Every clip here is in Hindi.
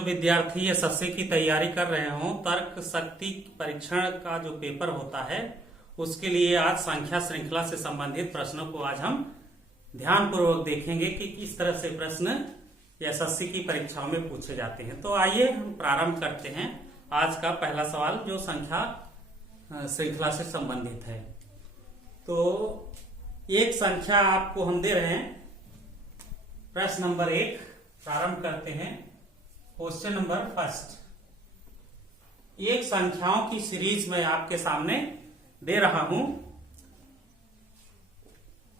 जो विद्यार्थी एसएससी की तैयारी कर रहे हों, तर्क शक्ति परीक्षण का जो पेपर होता है उसके लिए आज संख्या श्रृंखला से संबंधित प्रश्नों को आज हम ध्यानपूर्वक देखेंगे कि किस तरह से प्रश्न एसएससी की परीक्षाओं में पूछे जाते हैं। तो आइए हम प्रारंभ करते हैं। आज का पहला सवाल जो संख्या श्रृंखला से संबंधित है। तो एक संख्या आपको हम दे रहे हैं। प्रश्न नंबर 1 प्रारंभ करते हैं। क्वेश्चन नंबर फर्स्ट, एक संख्याओं की सीरीज में आपके सामने दे रहा हूं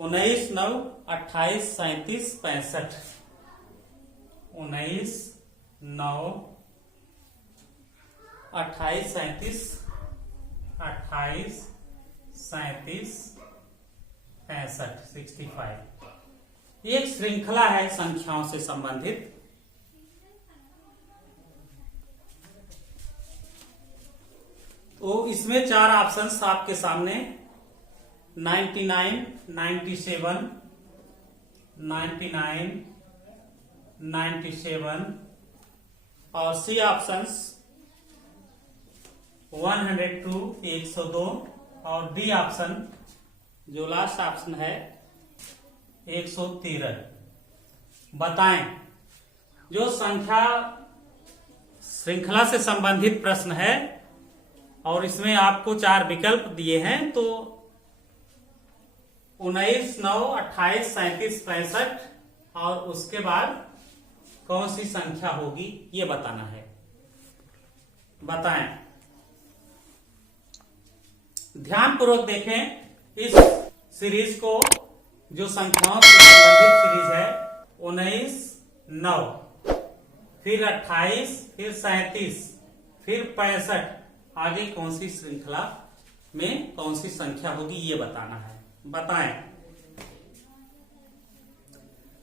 19, 9, 28, 37, 65। 19, 9, 28, 37, 28, 37, 65, 65। एक श्रृंखला है संख्याओं से संबंधित। तो इसमें 4 ऑप्शंस आपके सामने 99, 97, 99, 97 और सी ऑप्शंस 102, 102 और डी ऑप्शन जो लास्ट ऑप्शन है 113। बताएं, जो संख्या श्रृंखला से संबंधित प्रश्न है और इसमें आपको 4 विकल्प दिए हैं। तो 19, 9, 28, 37, 65 और उसके बाद कौन सी संख्या होगी ये बताना है। बताएं, ध्यानपूर्वक देखें इस सीरीज को। जो संख्याओं से संबंधित सीरीज है 19, 9, फिर 28, फिर 37, फिर 65, आगे कौन सी श्रृंखला में कौन सी संख्या होगी ये बताना है। बताएं,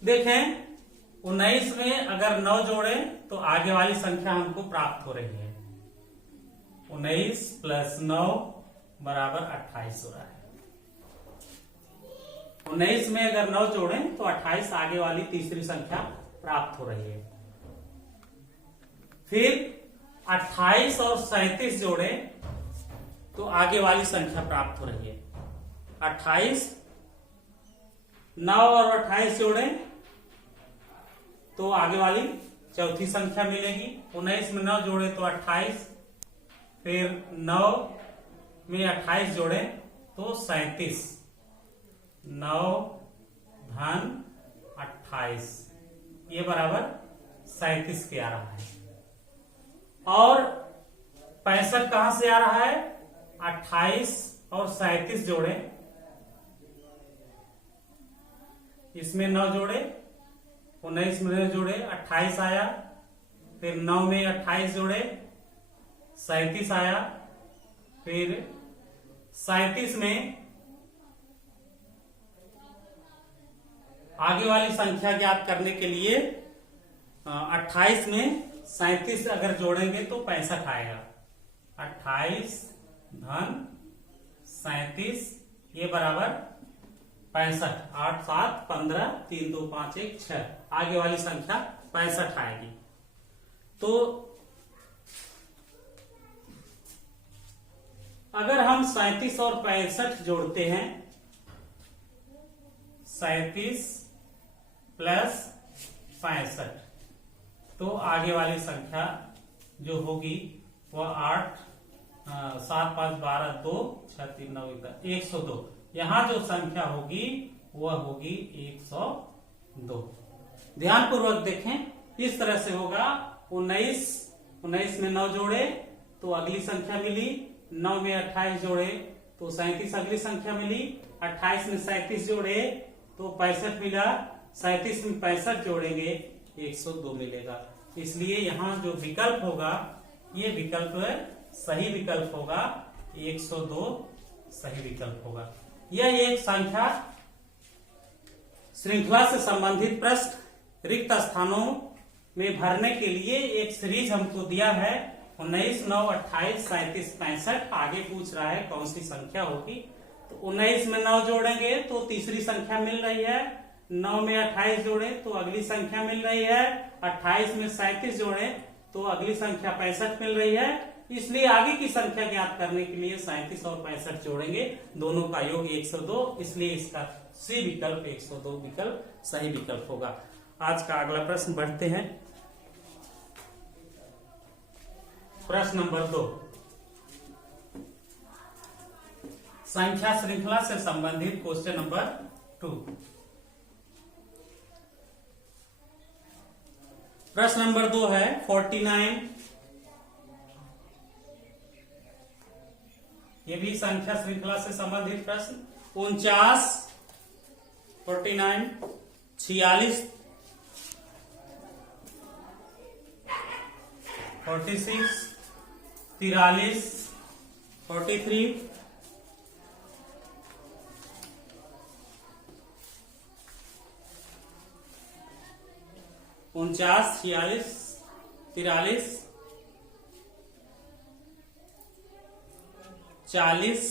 देखें 19 में अगर 9 जोड़े तो आगे वाली संख्या हमको प्राप्त हो रही है। 19 + 9 बराबर 28 हो रहा है। 19 में अगर 9 जोड़े तो 28 आगे वाली तीसरी संख्या प्राप्त हो रही है। फिर 28 और 37 जोड़े तो आगे वाली संख्या प्राप्त हो रही है। 28, 9 और 28 जोड़े तो आगे वाली चौथी संख्या मिलेगी। 19 में 9 जोड़े तो 28, फिर 9 में 28 जोड़े तो 37। 9 धन 28 ये बराबर 37 के आ रहा है। और 65 कहां से आ रहा है? 28 और 37 जोड़े, इसमें 9 जोड़े, 19 में 9 जोड़े 28 आया, फिर 9 में 28 जोड़े 37 आया, फिर 37 में आगे वाली संख्या ज्ञात करने के लिए 28 में 37 अगर जोड़ेंगे तो 65 आएगा। 28 धन 37 ये बराबर 65। 8, 7, 15, 3, 2, 5, 1, 6 आगे वाली संख्या 65 आएगी। तो अगर हम 37 और 65 जोड़ते हैं, 37 + 65, तो आगे वाली संख्या जो होगी वह 8, 7, 5, 12, 2, 6, 3, 9, 102। यहां जो संख्या होगी वह होगी 102। ध्यानपूर्वक देखें, इस तरह से होगा। 19 में 9 जोड़े तो अगली संख्या मिली। 9 में 28 जोड़े तो 37 अगली संख्या मिली। 28 में 37 जोड़े तो 65 मिला। 37 में 65 जोड़ेंगे 102 मिलेगा। इसलिए यहां जो विकल्प होगा ये विकल्प सही विकल्प होगा। 102 सही विकल्प होगा। यह एक संख्या श्रृंखला से संबंधित प्रश्न रिक्त स्थानों में भरने के लिए एक सीरीज हमको दिया है। 19, 9, 28, 37, 65 आगे पूछ रहा है कौन सी संख्या होगी। तो 19 में 9 जोड़ेंगे तो तीसरी संख्या मिल रही है। 9 में 28 जोड़े तो अगली संख्या मिल रही है। 28 में 37 जोड़े तो अगली संख्या 65 मिल रही है, इसलिए आगे की संख्या ज्ञात करने के लिए 37 और 65 जोड़ेंगे, दोनों का योग 102, इसलिए इसका सी विकल्प 102 विकल्प सही विकल्प होगा। आज का अगला प्रश्न बढ़ते हैं। प्रश्न नंबर 2, संख्या श्रृंखला से संबंधित क्वेश्चन नंबर 2। प्रश्न नंबर 2 है 49, ये भी संख्या श्रृंखला से संबंधित प्रश्न। 49, 49, 46, 46, 43, 43, 49, 46, 43, 40,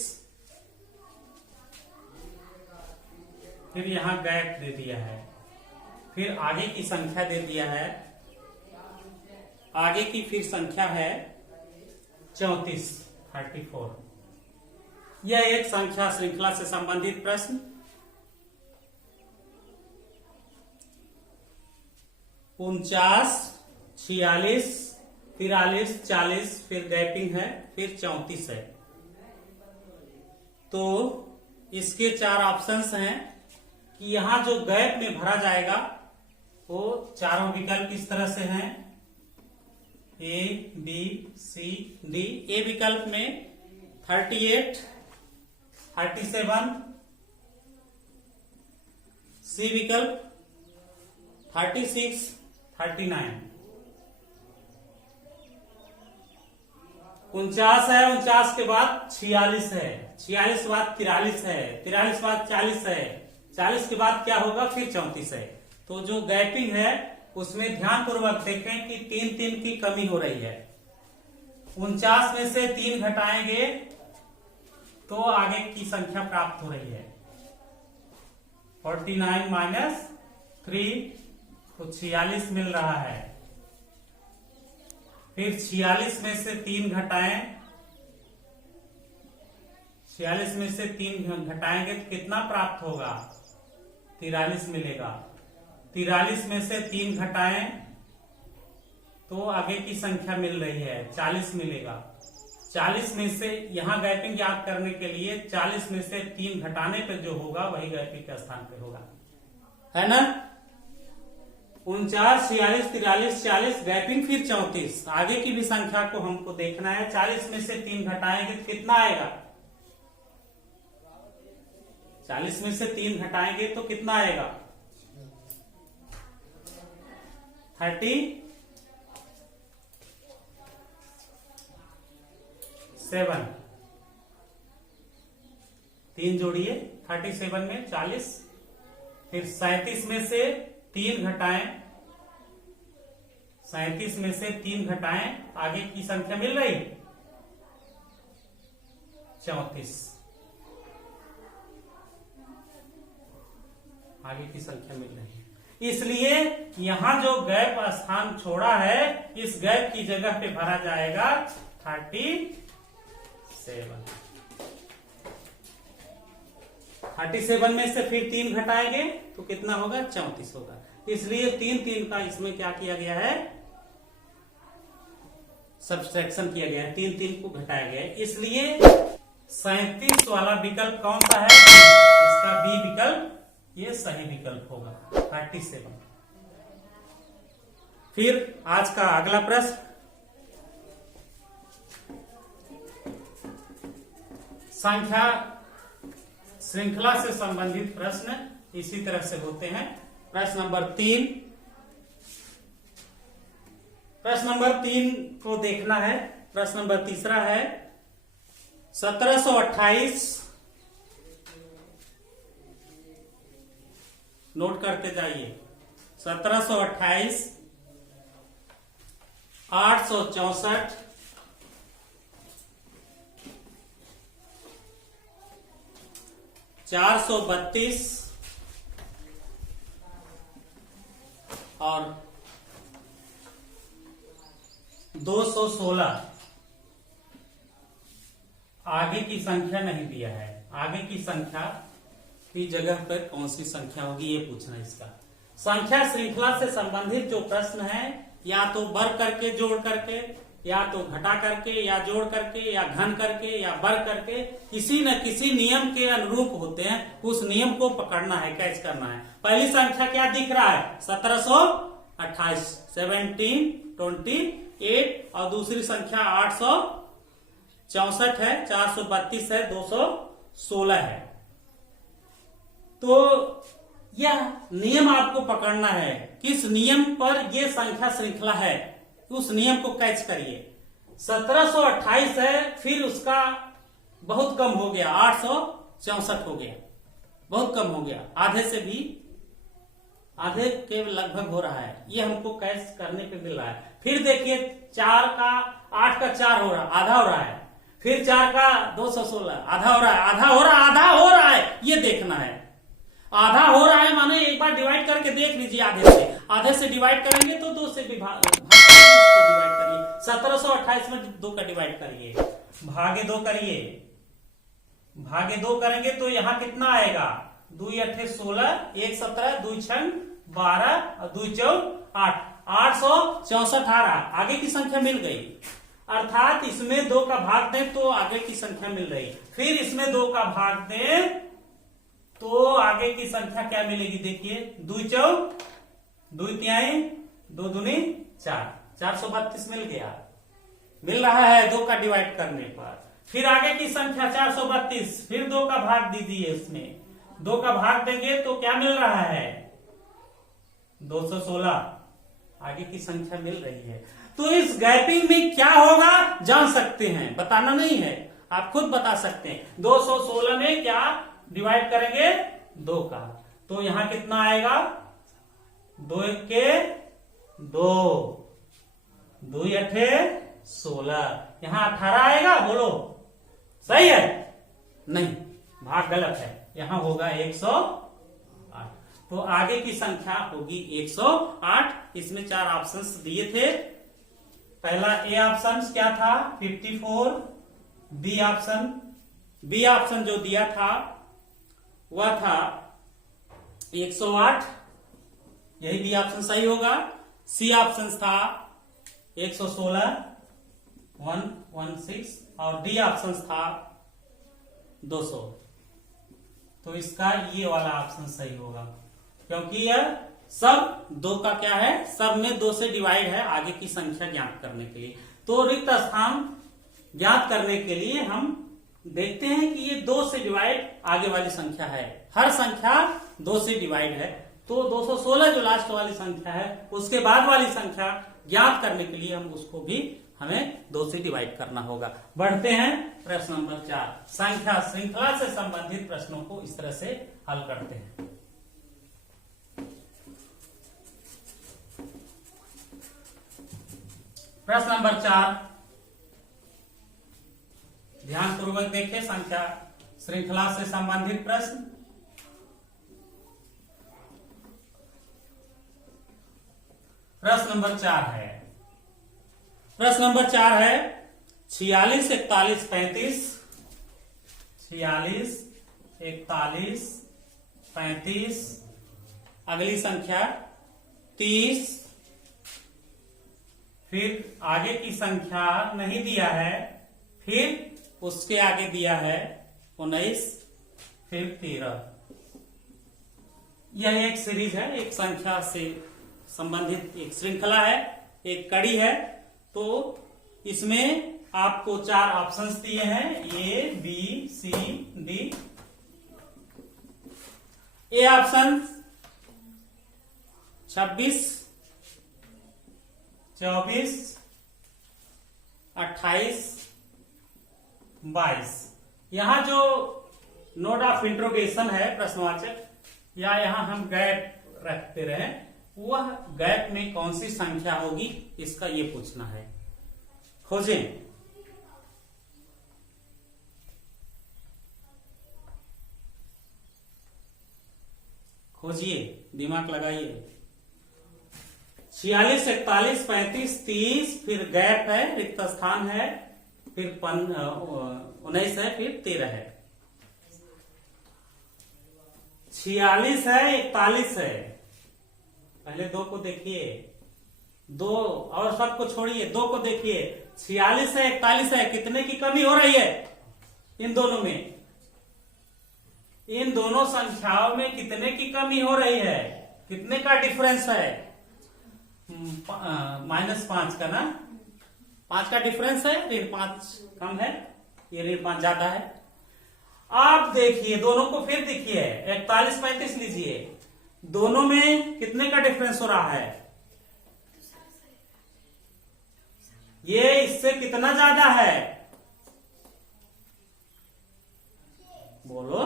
फिर यहां गैप दे दिया है, फिर आगे की संख्या दे दिया है, आगे की फिर संख्या है 34, 34। यह एक संख्या श्रृंखला से संबंधित प्रश्न। 49, 46, 43, 40, फिर गैपिंग है, फिर 34 है। तो इसके 4 ऑप्शंस हैं कि यहां जो गैप में भरा जाएगा वो चारों विकल्प किस तरह से हैं, ए, बी, सी, डी। ए विकल्प में 38, 37, सी विकल्प 36, 39। 49 है, 49 के बाद 46 है, 46 के बाद 43 है, 43 के बाद 40 है, 40 के बाद क्या होगा, फिर 34 है। तो जो गैपिंग है उसमें ध्यान पूर्वक देखें कि 3 की कमी हो रही है। 49 में से 3 घटाएंगे तो आगे की संख्या प्राप्त हो रही है। 49 माइनस 3 तो 46 मिल रहा है। फिर 46 में से 3 घटाएं, 46 में से 3 घटाएंगे तो कितना प्राप्त होगा, 43 मिलेगा। 43 में से 3 घटाएं तो आगे की संख्या मिल रही है, 40 मिलेगा। 40 में से यहां गैपिंग याद करने के लिए 40 में से 3 घटाने पर जो होगा वही गैपिंग के स्थान पे होगा, है ना। 49, 46, 43, 40, गैपिंग फिर 34। आगे की भी संख्या को हमको देखना है। 40 में से 3 घटाएंगे तो कितना आएगा, 40 में से 3 घटाएंगे तो कितना आएगा, 37। 3 जोड़िए 37 में 40, फिर 37 में से 3 घटाएं, 37 में से 3 घटाएं, आगे की संख्या मिल रही 34, आगे की संख्या मिल रही है। इसलिए यहां जो गैप स्थान छोड़ा है, इस गैप की जगह पे भरा जाएगा 37। 37 में से फिर 3 घटाएंगे तो कितना होगा, 34 होगा। इसलिए 3 का इसमें क्या किया गया है, सब्सट्रैक्शन किया गया है, 3 को घटाया गया है। इसलिए 37 वाला विकल्प कौन सा है, इसका बी विकल्प ये सही विकल्प होगा, 37। फिर आज का अगला प्रश्न, संख्या श्रृंखला से संबंधित प्रश्न इसी तरह से होते हैं। प्रश्न नंबर 3, प्रश्न नंबर 3 को देखना है। प्रश्न नंबर तीसरा है 1728, नोट करते जाइए। 1728, 864, 432 और 216। आगे की संख्या नहीं दिया है, आगे की संख्या की जगह पर कौन सी संख्या होगी ये पूछना इसका। संख्या श्रृंखला से संबंधित जो प्रश्न है, या तो वर्ग करके जोड़ करके, या तो घटा करके, या जोड़ करके, या घन करके, या वर्ग करके, किसी न किसी नियम के अनुरूप होते हैं। उस नियम को पकड़ना है, कैच करना है। पहली संख्या क्या दिख रहा है? 1728, 1728। और दूसरी संख्या 864 है, 432 है, 216 है। तो यह नियम आपको पकड़ना है, किस नियम पर यह संख्या श्रृंखला है, उस नियम को कैच करिए। 1728 है, फिर उसका बहुत कम हो गया, 864 हो गया, बहुत कम हो गया, आधे से भी आधे के लगभग हो रहा है। ये हमको कैच करने पे मिल रहा है। फिर देखिए 4 का 8 का 4 हो रहा, आधा हो रहा है। फिर 4 का 216 आधा हो रहा है, आधा हो रहा, आधा हो रहा है, ये देखना है। आधा हो रहा है माने एक बार डिवाइड करके देख लीजिए, आधे से डिवाइड करेंगे तो 2 से डिवाइड करिए। 1728 में 2 का डिवाइड करिए, भागे 2 करिए, भागे 2 करेंगे तो यहाँ कितना आएगा? 2 8 16, 1 17, 2 6 12 और 2 4 8, 864 आ रहा। आगे की संख्या मिल गई, अर्थात इसमें 2 का भाग दें तो आगे की संख्या मिल रही। फिर इसमें 2 का भाग दें तो आगे की संख्या क्या मिलेगी? देखिए 2 4, 2 3, 2 दूनी 4, 432 मिल गया, मिल रहा है 2 का डिवाइड करने पर। फिर आगे की संख्या 432, फिर 2 का भाग दीजिए, इसमें 2 का भाग देंगे तो क्या मिल रहा है? 216। आगे की संख्या मिल रही है। तो इस गैपिंग में क्या होगा जान सकते हैं, बताना नहीं है, आप खुद बता सकते हैं। 216 में क्या डिवाइड करेंगे? 2 का, तो यहां कितना आएगा? 2 के 2, 2 8 16, यहां 18 आएगा, बोलो सही है? नहीं, भाग गलत है, यहां होगा 108। तो आगे की संख्या होगी 108। इसमें 4 ऑप्शंस दिए थे। पहला ए ऑप्शन क्या था? 54। बी ऑप्शन जो दिया था वह था 108, यही बी ऑप्शन सही होगा। सी ऑप्शन था 116, 116, और डी ऑप्शन था 200। तो इसका ये वाला ऑप्शन सही होगा, क्योंकि यह सब 2 का क्या है, सब में 2 से डिवाइड है आगे की संख्या ज्ञात करने के लिए। तो रिक्त स्थान ज्ञात करने के लिए हम देखते हैं कि ये 2 से डिवाइड आगे वाली संख्या है, हर संख्या 2 से डिवाइड है। तो 216 जो लास्ट वाली संख्या है, उसके बाद वाली संख्या ज्ञात करने के लिए हम उसको भी हमें 2 से डिवाइड करना होगा। बढ़ते हैं प्रश्न नंबर 4। संख्या श्रृंखला से संबंधित प्रश्नों को इस तरह से हल करते हैं। प्रश्न नंबर 4, ध्यान पूर्वक देखिए, संख्या श्रृंखला से संबंधित प्रश्न। प्रश्न नंबर 4 है, प्रश्न नंबर 4 है 46 41 35, 46 41 35, अगली संख्या 30, फिर आगे की संख्या नहीं दिया है, फिर उसके आगे दिया है 19, फिर 13। यह एक सीरीज है, एक संख्या से संबंधित एक श्रृंखला है, एक कड़ी है। तो इसमें आपको 4 ऑप्शंस दिए हैं, A B C D. A option 26 24 28 22। यहां जो नोट ऑफ इंट्रोगेशन है, प्रश्नवाचक, या यहां हम गैप रखते रहे, वह गैप में कौन सी संख्या होगी इसका ये पूछना है। खोजें। खोजिए, दिमाग लगाइए। 46, 41, 35, 30, फिर गैप है, रिक्त स्थान है, फिर 19 है, फिर 13 है। 46 है, 41 है। पहले दो को देखिए, दो और सबको छोड़िए, दो को देखिए। 46 है, 41 है, कितने की कमी हो रही है इन दोनों में? इन दोनों संख्याओं में कितने की कमी हो रही है? कितने का डिफरेंस है? -5 का ना, 5 का डिफरेंस है, ऋण 5 कम है, ये ऋण 5 ज्यादा है। आप देखिए दोनों को, फिर देखिए 41, 35 लीजिए, दोनों में कितने का डिफरेंस हो रहा है? ये इससे कितना ज्यादा है? बोलो।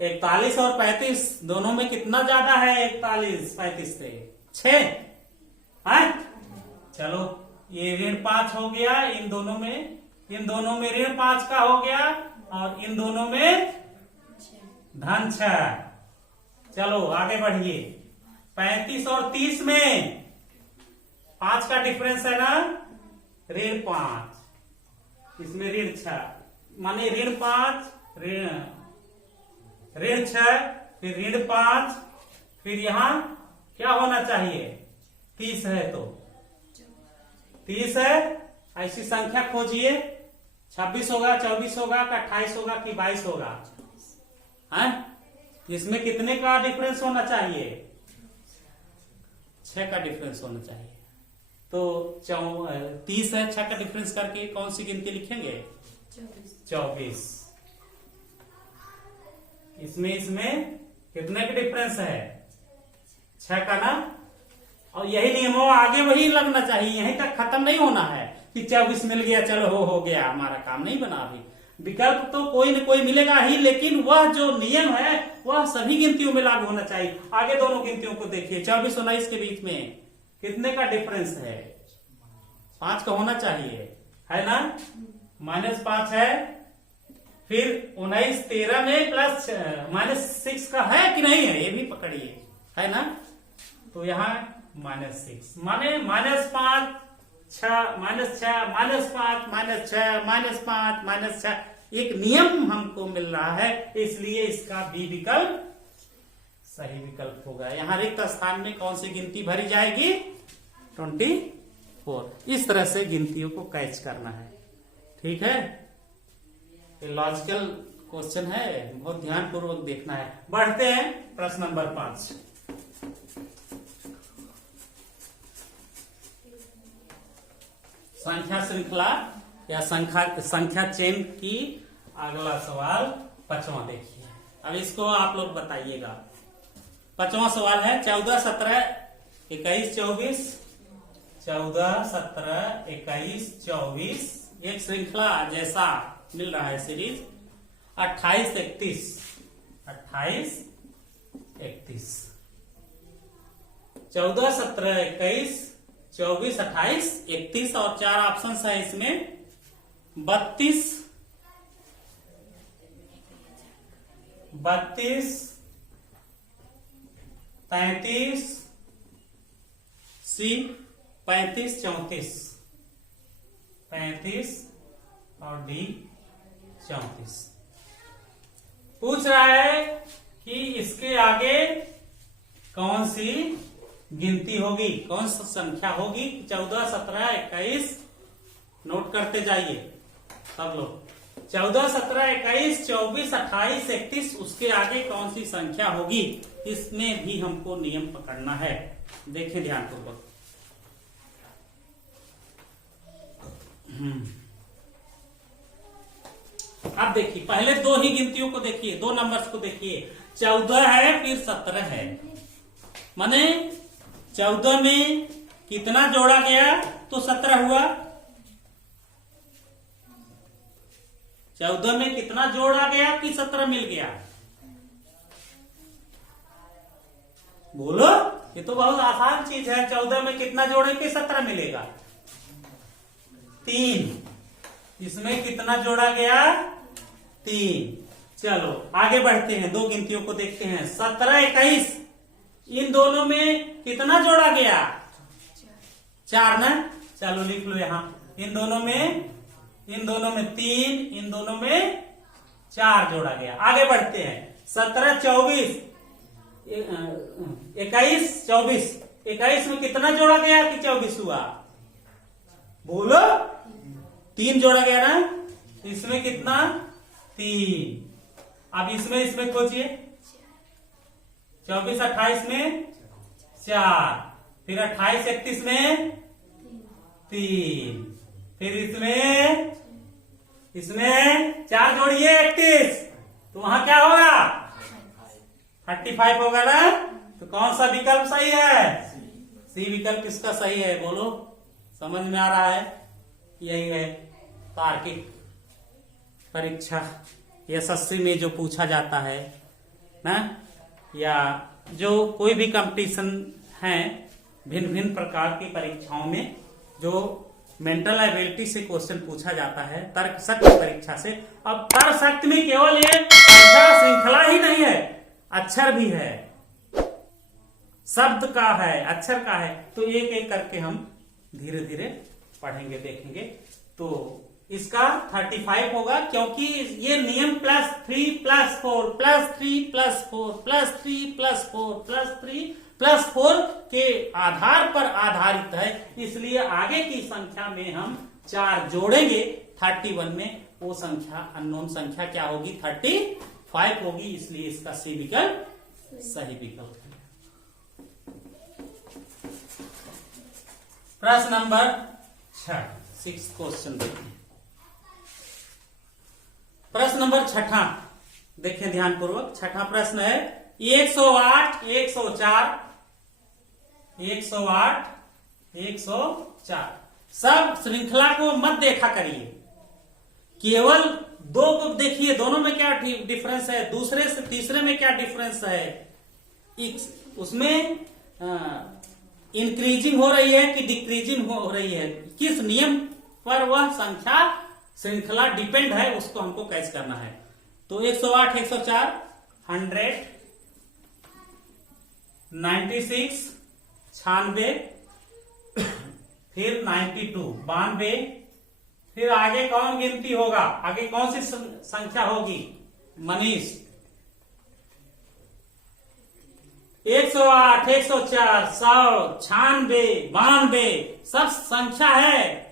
41 और 35 दोनों में कितना ज्यादा है? 41 35 से 6 है। चलो ये ऋण 5 हो गया इन दोनों में ऋण 5 का हो गया, और इन दोनों में धन 6। चलो आगे बढ़िए। 35 और 30 में 5 का डिफरेंस है ना, ऋण 5, इसमें ऋण 6, माने ऋण 5 ऋण 6, फिर ऋण 5, फिर यहां क्या होना चाहिए? 30 है तो 30 है। ऐसी संख्या खोजिए, 26 होगा, 24 होगा, 28 होगा कि 22 होगा? है, इसमें कितने का डिफरेंस होना चाहिए? 6 का डिफरेंस होना चाहिए। तो 30 है, 6 का डिफरेंस करके कौन सी गिनती लिखेंगे? 24। इसमें कितने का डिफरेंस है? 6 का ना। और यही नियमों आगे वही लगना चाहिए, यहीं तक खत्म नहीं होना है कि 24 मिल गया चलो हो गया, हमारा काम नहीं बना। अभी विकल्प तो कोई न कोई मिलेगा ही, लेकिन वह जो नियम है वह सभी गिनतियों में लागू होना चाहिए। आगे दोनों गिनतियों को देखिए, 24 और 19 के बीच में कितने का डिफरेंस है? 5 का होना चाहिए, है ना। -5 है, फिर 19 13 में प्लस -6 का है कि नहीं है, ये भी पकड़िए, है ना। तो यहाँ -6 माने -5 6 -6 -5 -6 -5 एक नियम हमको मिल रहा है, इसलिए इसका बी विकल्प सही विकल्प होगा। यहाँ रिक्त स्थान में कौन सी गिनती भरी जाएगी? 24। इस तरह से गिनतियों को कैच करना है, ठीक है। ये लॉजिकल क्वेश्चन है, बहुत ध्यान पूर्वक देखना है। बढ़ते हैं प्रश्न नंबर 5। संख्या श्रृंखला या संख्या चेन की अगला सवाल 5वां देखिए। अब इसको आप लोग बताइएगा। 5वां सवाल है 14 17 21 24। 14 17 21 24 एक श्रृंखला जैसा मिल रहा है सीरीज। 28 31 28 31 14 17 21 24 28 31 और 4 ऑप्शन है इसमें। 32 32 33 सी 35 34 35 और डी 34। पूछ रहा है कि इसके आगे कौन सी गिनती होगी, कौन सी संख्या होगी। 14 17 21 नोट करते जाइए सब लोग। 14 17 21 24 28 31 उसके आगे कौन सी संख्या होगी, इसमें भी हमको नियम पकड़ना है। देखें ध्यानपूर्वक। अब देखिए पहले दो ही गिनतियों को देखिए, दो नंबर्स को देखिए। 14 है फिर 17 है, माने 14 में कितना जोड़ा गया तो 17 हुआ। 14 में कितना जोड़ा गया कि 17 मिल गया? बोलो, ये तो बहुत आसान चीज है। 14 में कितना जोड़े कि 17 मिलेगा? 3। इसमें कितना जोड़ा गया? 3। चलो आगे बढ़ते हैं, दो गिनतियों को देखते हैं। 17 21 इन दोनों में कितना जोड़ा गया? 4 ना, चलो लिख लो यहाँ, इन दोनों में 3, इन दोनों में 4 जोड़ा गया। आगे बढ़ते हैं, 17, 24, 21, 24, 21 में कितना जोड़ा गया कि 24 हुआ? बोलो, 3 जोड़ा गया ना, इसमें कितना? 3। अब इसमें खोजिए, 24, 28 में 4, फिर 28, 31 में 3, फिर इसमें 4 जोड़िए 31, तो वहां क्या होगा? 35 होगा ना। तो कौन सा विकल्प सही है? सी विकल्प किसका सही है? बोलो, समझ में आ रहा है? यही है तार्किक परीक्षा एसएससी में जो पूछा जाता है ना, या जो कोई भी कंपटीशन है, भिन्न भिन्न प्रकार की परीक्षाओं में जो मेंटल एबिलिटी से क्वेश्चन पूछा जाता है, तर्क शक्ति परीक्षा से। अब तर्क शक्ति में केवल ये श्रृंखला ही नहीं है, अक्षर भी है, शब्द का है, अक्षर का है। तो एक एक करके हम धीरे धीरे पढ़ेंगे, देखेंगे। तो इसका 35 होगा, क्योंकि ये नियम +3 +4 +3 +4 +3 +4 +3 +4 के आधार पर आधारित है, इसलिए आगे की संख्या में हम 4 जोड़ेंगे। 31 में वो संख्या, अननोन संख्या क्या होगी? 35 होगी, इसलिए इसका सी विकल्प सही विकल्प है। प्रश्न नंबर 6 क्वेश्चन देखिए। प्रश्न नंबर 6 देखें ध्यान पूर्वक। 6 प्रश्न है, 108, 104, 108, 104 सब श्रृंखला को मत देखा करिए, केवल 2 को देखिए, दोनों में क्या डिफरेंस है, दूसरे से तीसरे में क्या डिफरेंस है, उसमें इंक्रीजिंग हो रही है कि डिक्रीजिंग हो रही है, किस नियम पर वह संख्या श्रृंखला डिपेंड है, उसको हमको कैच करना है। तो 108, 104, 100, 96, 96, फिर 92, 92, फिर आगे कौन गिनती होगा? आगे कौन सी संख्या होगी? मनीष, 108, 104, 100, 96, 92 सब संख्या है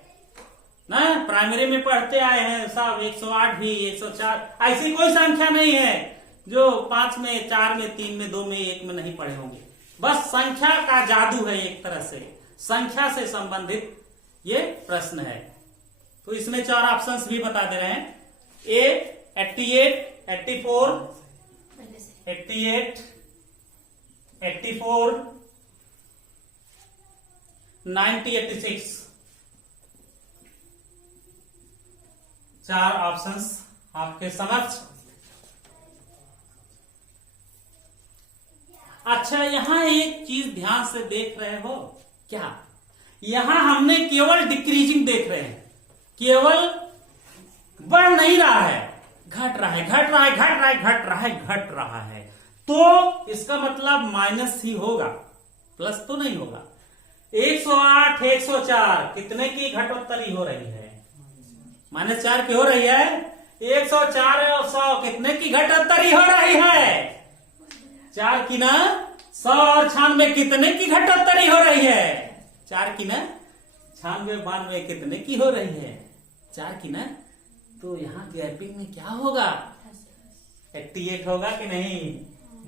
ना, प्राइमरी में पढ़ते आए हैं सब। 108 भी, 104 ऐसी कोई संख्या नहीं है जो 5 में, 4 में, 3 में, 2 में, 1 में नहीं पढ़े होंगे। बस संख्या का जादू है, एक तरह से संख्या से संबंधित ये प्रश्न है। तो इसमें 4 ऑप्शंस भी बता दे रहे हैं। 88, 84, 88, 84, 90, 86 4 ऑप्शंस आपके समक्ष। अच्छा, यहां एक चीज ध्यान से देख रहे हो क्या? यहां हमने केवल डिक्रीजिंग देख रहे हैं, केवल बढ़ नहीं रहा है, घट रहा है, घट रहा है, घट रहा है, घट रहा है, घट रहा है। तो इसका मतलब माइनस ही होगा, प्लस तो नहीं होगा। 108, 104 कितने की घटोत्तरी हो रही है? -4 की हो रही है। 104 और 100 कितने की घटोत्तरी हो रही है? 4 की ना। 100 और 96 कितने की घटोत्तरी हो रही है? 4 की ना। 96, 92 कितने की हो रही है? 4 की ना। तो यहाँ गैपिंग में क्या होगा? 88 होगा कि नहीं?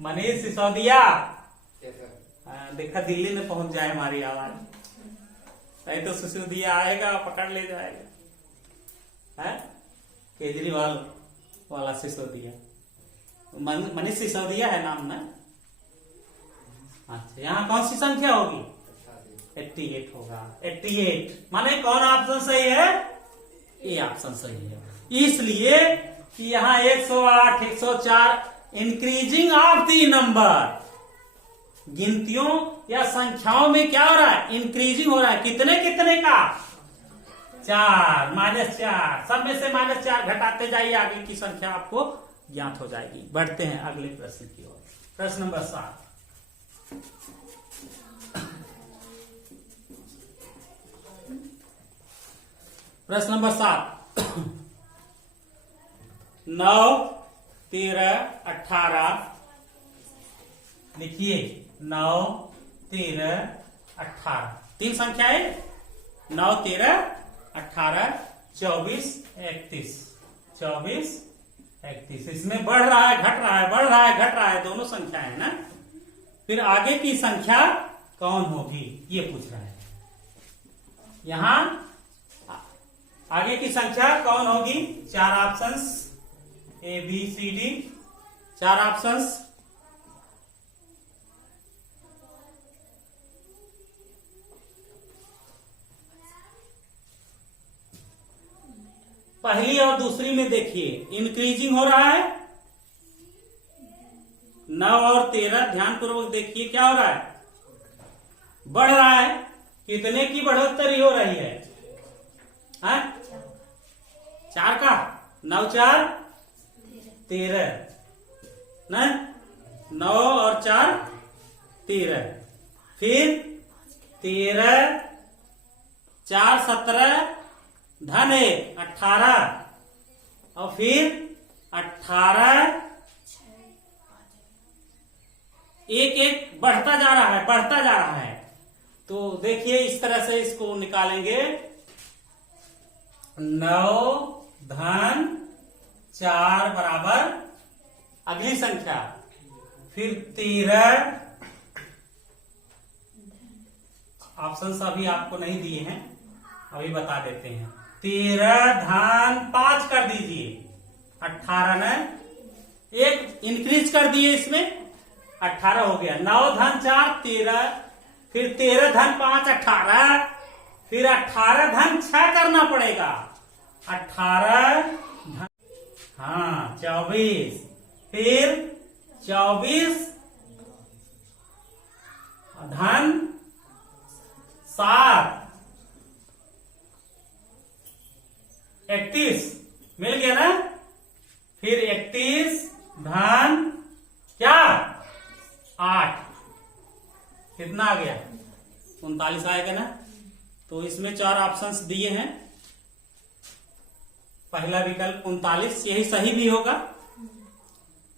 मनीष सिसोदिया, देखा दिल्ली में पहुंच जाए हमारी आवाज, नहीं तो सिसोदिया आएगा पकड़ ले जाएगा, है केजरीवाल वाला सिसोदिया। मनीष सिसोदिया है नाम ना। अच्छा, यहाँ कौन सी संख्या होगी? 88 होगा। 88 माने कौन ऑप्शन सही है? ये ऑप्शन सही है। इसलिए कि यहाँ 108, 104 इंक्रीजिंग ऑफ दी नंबर, गिनतियों या संख्याओं में क्या हो रहा है? इंक्रीजिंग हो रहा है। कितने कितने का? 4, -4, सब में से -4 घटाते जाइए, आगे की संख्या आपको ज्ञात हो जाएगी। बढ़ते हैं अगले प्रश्न की ओर। प्रश्न नंबर 7। प्रश्न नंबर 7। 9, 13, 18। लिखिए 9, 13, 18। 3 संख्याएं 9, 13, 18, 24, 31। 24, 31। इसमें बढ़ रहा है घट रहा है, बढ़ रहा है घट रहा है, दोनों संख्या है ना। फिर आगे की संख्या कौन होगी ये पूछ रहा है। यहां आगे की संख्या कौन होगी? 4 options A B C D, 4 options. पहली और दूसरी में देखिए इंक्रीजिंग हो रहा है। 9 और 13 ध्यानपूर्वक देखिए क्या हो रहा है, बढ़ रहा है। कितने की बढ़ोतरी हो रही है? 4 का। 9 4 13 न, 9 और 4 13। फिर 13 4 17 धन 1 18, और फिर 18 एक एक बढ़ता जा रहा है, बढ़ता जा रहा है। तो देखिए इस तरह से इसको निकालेंगे। 9 धन 4 बराबर अगली संख्या, फिर 13। ऑप्शन अभी आपको नहीं दिए हैं, अभी बता देते हैं। 13 धन 5 कर दीजिए, 18 ने एक इंक्रीज कर दिए, इसमें 18 हो गया। 9 धन 4 13, फिर 13 धन 5 18, फिर 18 धन 6 करना पड़ेगा। 18 धन 24, फिर 24 धन 7 31 मिल गया ना। फिर 31 धन क्या 8, कितना आ गया? 39 आएगा ना। तो इसमें 4 ऑप्शंस दिए हैं। पहला विकल्प 39 यही सही भी होगा।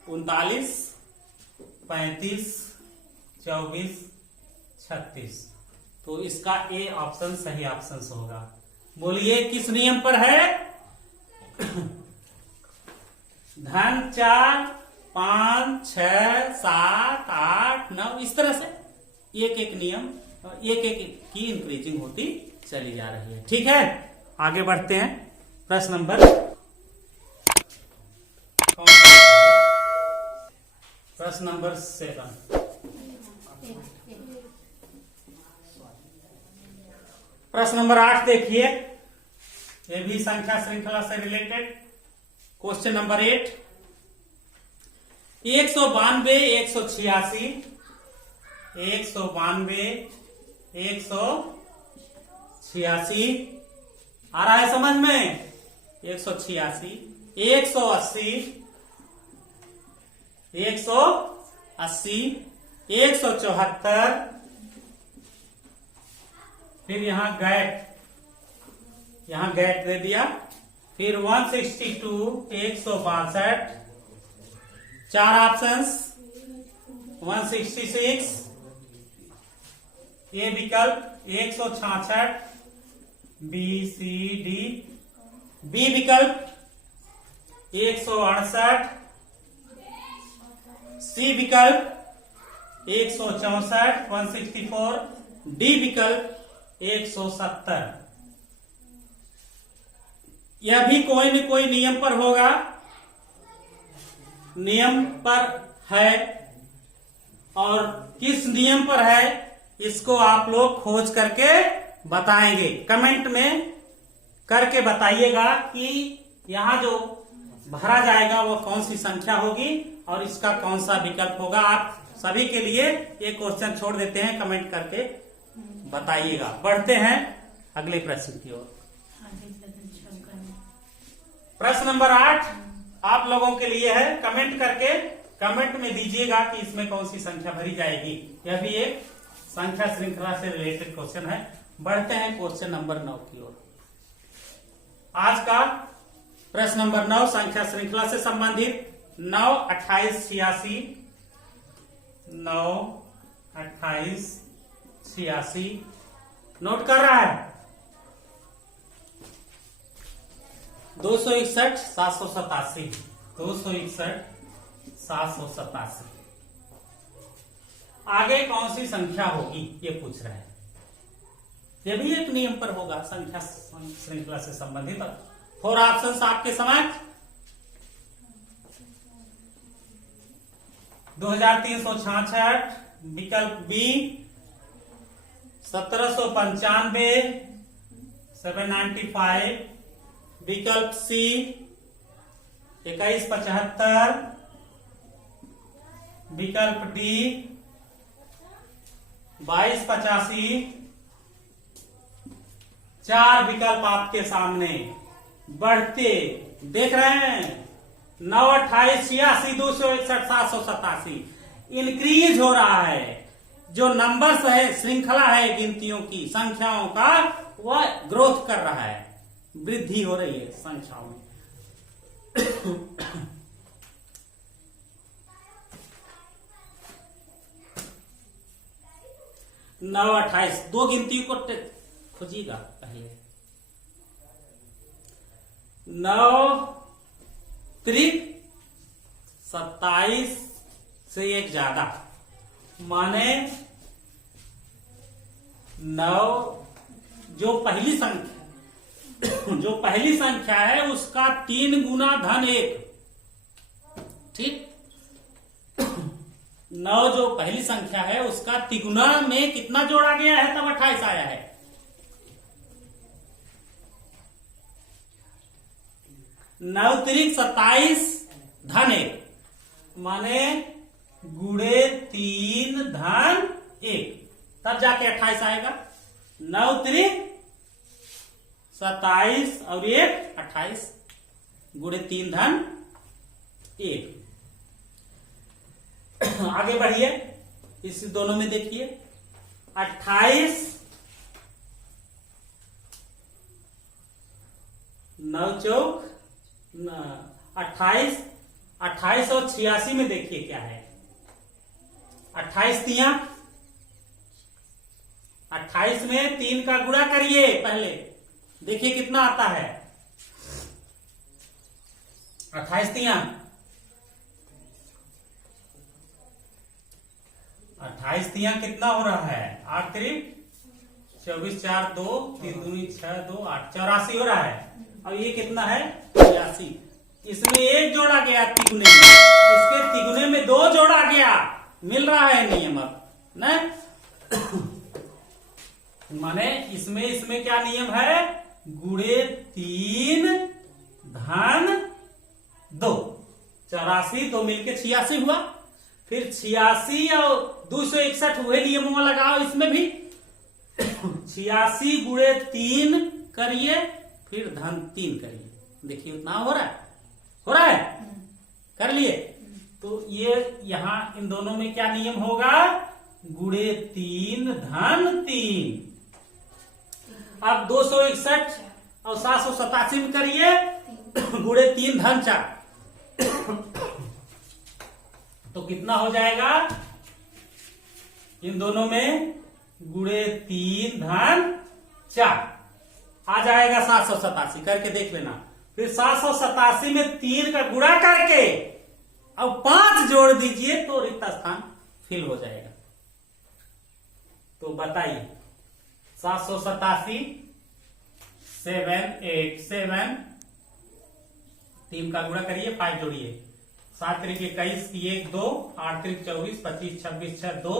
39, 35, 24, 36। तो इसका ए ऑप्शन सही ऑप्शन होगा। बोलिए किस नियम पर है? धन 4 5 6 7 8 9, इस तरह से एक एक नियम, एक एक की इंक्रीजिंग होती चली जा रही है। ठीक है, आगे बढ़ते हैं। प्रश्न नंबर प्रश्न नंबर 7। प्रश्न नंबर 8 देखिए, ये भी संख्या श्रृंखला से रिलेटेड। Question number 8। 192 186 192 186 आ रहा है समझ में? 186 180 180 174, फिर यहां गैट दे दिया। फिर 162 162, 4 ऑप्शंस 166, ए विकल्प 166, बी सी डी, बी विकल्प 168, सी विकल्प 164 164, डी विकल्प 170। यह भी कोई न कोई नियम पर होगा, नियम पर है, और किस नियम पर है इसको आप लोग खोज करके बताएंगे। कमेंट में करके बताइएगा कि यहां जो भरा जाएगा वो कौन सी संख्या होगी और इसका कौन सा विकल्प होगा। आप सभी के लिए एक क्वेश्चन छोड़ देते हैं, कमेंट करके बताइएगा। बढ़ते हैं अगले प्रश्न की ओर। प्रश्न नंबर 8 आप लोगों के लिए है। कमेंट करके कमेंट में दीजिएगा कि इसमें कौन सी संख्या भरी जाएगी। यह भी एक संख्या श्रृंखला से रिलेटेड क्वेश्चन है। बढ़ते हैं क्वेश्चन नंबर 9 की ओर। आज का प्रश्न नंबर 9 संख्या श्रृंखला से संबंधित 9, 28, 86, 9, 28, 86 नोट कर रहा है। 261, 787, 261, 787 आगे कौन सी संख्या होगी ये पूछ रहा है। ये भी एक नियम पर होगा संख्या श्रृंखला से संबंधित। 4 ऑप्शंस आपके समक्ष। 2366, विकल्प बी 1795, 795, विकल्प सी 2175, विकल्प डी 2285। 4 विकल्प आपके सामने बढ़ते देख रहे हैं। 9, 28, 86, 261, 787 इंक्रीज हो रहा है। जो नंबर्स है, श्रृंखला है गिनतियों की, संख्याओं का, वह ग्रोथ कर रहा है, वृद्धि हो रही है संख्याओं में। 9, 28 दो गिनतियों को खोजिएगा पहले। 9 त्रिक 27 से एक ज्यादा, माने 9 जो पहली संख्या है उसका 3 गुना धन 1। ठीक, 9 जो पहली संख्या है उसका तिगुना में कितना जोड़ा गया है तब 28 आया है। 9 त्रिक 27 धन 1, माने गुणे 3 धन 1, तब जाके 28 आएगा। 9 त्रिक 27 और 1 28, गुणे 3 धन 1। आगे बढ़िए, इस दोनों में देखिए 28 9 चौक 28, 28 और 86 में देखिए क्या है। 28 तिया 28 में 3 का गुणा करिए पहले, देखिए कितना आता है। 28 तिया 28 तिया कितना हो रहा है? 8 त्रिक 24, 4 2, 3 दूनी 6, 2 8, 84 हो रहा है। अब ये कितना है? 86। इसमें 1 जोड़ा गया तिगुने में, इसके तिगुने में 2 जोड़ा गया, मिल रहा है नियम अब न। माने इसमें क्या नियम है? गुणे 3 धन 2, 84 तो मिलके 86 हुआ। फिर 86 और 261 हुए नियमों में लगाओ, इसमें भी 86 गुणे 3 करिए, फिर धन 3 करिए, देखिए उतना हो रहा है कर लिए। तो ये यहां इन दोनों में क्या नियम होगा? गुणे 3 धन 3। अब 261 और 787 में करिए गुणे 3 धन 4, तो कितना हो जाएगा? इन दोनों में गुणे 3 धन 4 आ जाएगा 787, करके देख लेना। फिर 787 में 3 का गुणा करके अब 5 जोड़ दीजिए तो रिक्त स्थान फिल हो जाएगा। तो बताइए 787 7 8 7, 3 का गुणा करिए, 5 जोड़िए, 7 त्रिक 21 1 2, 8 त्रिक 24 25 26 6 2,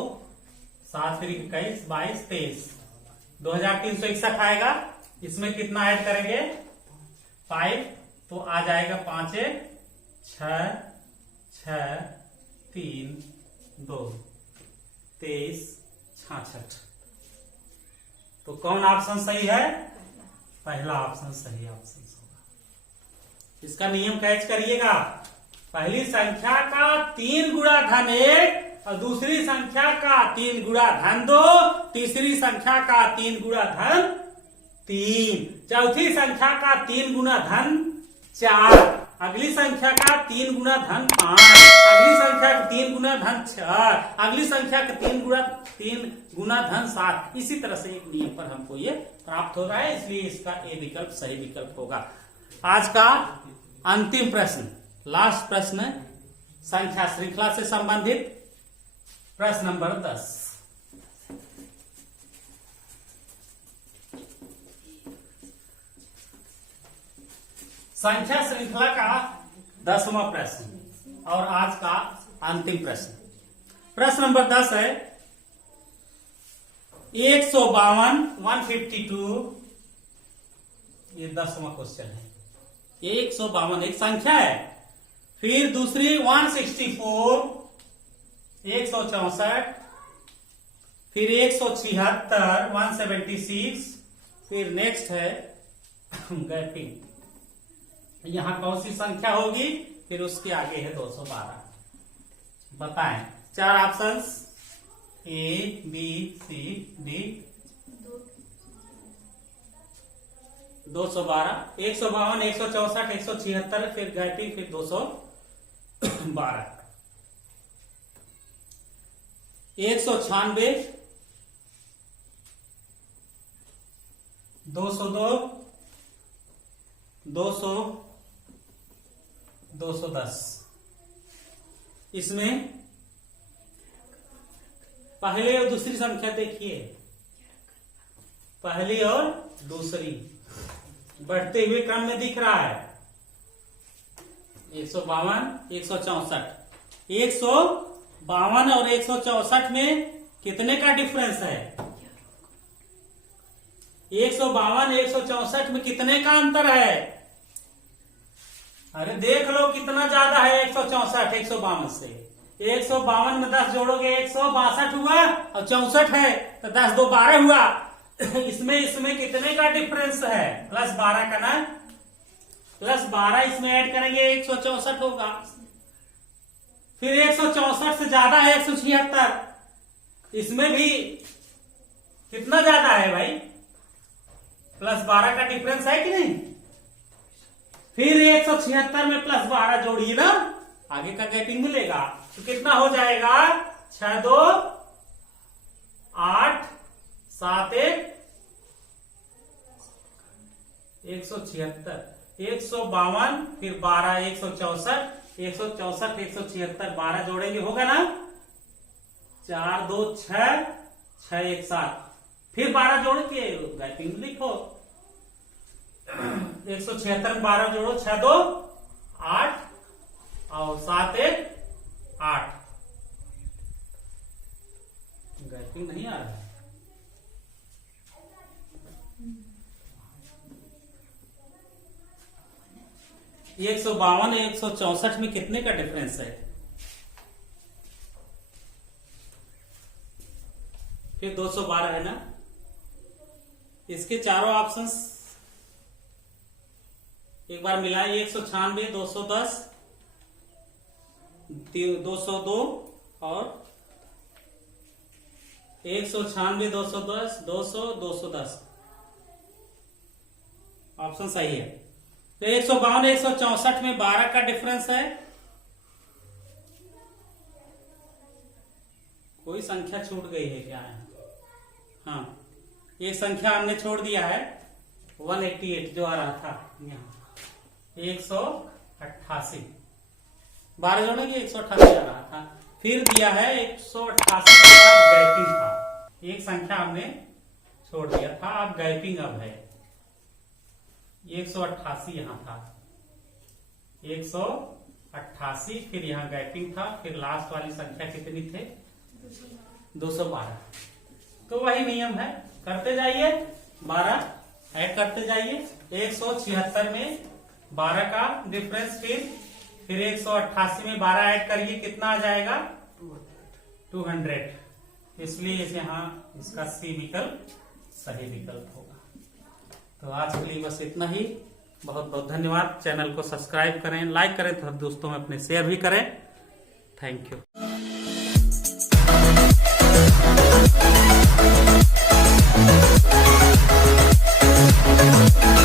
7 त्रिक 21 22 23, 2361 आएगा। इसमें कितना ऐड करेंगे? 5, तो आ जाएगा 5 6 6 3 2 23 66। तो कौन ऑप्शन सही है? पहला ऑप्शन सही ऑप्शन होगा। इसका नियम कैच करिएगा। पहली संख्या का 3 गुणा धन 1 और दूसरी संख्या का 3 गुणा धन 2, तीसरी संख्या का 3 गुणा धन 3, चौथी संख्या का 3 गुना धन 4, अगली संख्या का 3 गुना धन 5, अगली संख्या का 3 गुना धन 6, अगली संख्या का 3 गुना धन 7। इसी तरह से एक नियम पर हमको ये प्राप्त हो रहा है, इसलिए इसका ए विकल्प सही विकल्प होगा। आज का अंतिम प्रश्न, लास्ट प्रश्न, संख्या श्रृंखला से संबंधित प्रश्न नंबर 10। संख्या श्रृंखला का 10वां प्रश्न और आज का अंतिम प्रश्न। प्रश्न नंबर 10 है 152, 152, ये 10वां क्वेश्चन है। 152 एक संख्या है, फिर दूसरी 164, 164, फिर 176, 176, फिर नेक्स्ट है गैपिंग। यहां कौन सी संख्या होगी, फिर उसके आगे है 212। बताएं, 4 options A, B, C, D. 212, 152, 164, 176, फिर गैपिंग, फिर 212। 196, 202, 200, 210। इसमें पहले और दूसरी संख्या देखिए, पहली और दूसरी बढ़ते हुए क्रम में दिख रहा है। 152, 164, 152 और 164 में कितने का डिफरेंस है? 152, 164 में कितने का अंतर है? अरे देख लो कितना ज्यादा है 164 152 से। 152 में 10 जोड़ोगे 162 हुआ, और 64 है तो 10 2 12 हुआ। इसमें कितने का डिफरेंस है? +12 का ना, +12 इसमें ऐड करेंगे 164 होगा। फिर 164 से ज्यादा है 176, इसमें भी कितना ज्यादा है भाई? +12 का डिफरेंस है कि नहीं? फिर 176 में +12 जोड़िए ना, आगे का गैपिंग मिलेगा तो कितना हो जाएगा? 6 2 8 7 1 176, 152, फिर 12 164, 164 176, 12 जोड़ेंगे होगा ना, 4 2 6 6 1 7, फिर 12 जोड़ के गैपिंग लिखो। 176 में 12 जोड़ो, 6 2 8 और 7 1 8। गैपिंग नहीं आ रहा है। ये 152 164 में कितने का डिफरेंस है? फिर 212 है ना। इसके चारों ऑप्शंस एक बार मिलाए, 196, 210, 202 और 196, 210, 200, 210 ऑप्शन सही है। तो 152 164 में 12 का डिफरेंस है। कोई संख्या छूट गई है क्या? हाँ, एक संख्या हमने छोड़ दिया है, 188 जो आ रहा था यहाँ, 188, 12 जोड़ेंगे 188 आ रहा था। फिर दिया है 188 के बाद गैपिंग था, एक संख्या हमने छोड़ दिया था, अब गैपिंग अब है 188 यहां था, 188, फिर यहाँ गैपिंग था, फिर लास्ट वाली संख्या कितनी थे? 212। तो वही नियम है, करते जाइए, 12 ऐड करते जाइए। 176 में 12 का डिफरेंस, फिर 188 में 12 ऐड करिए, कितना आ जाएगा? 200। इसलिए यहाँ इसका सी विकल्प सही विकल्प होगा। तो आज के लिए बस इतना ही। बहुत बहुत धन्यवाद। चैनल को सब्सक्राइब करें, लाइक करें, तो दोस्तों में अपने शेयर भी करें। Thank you. है।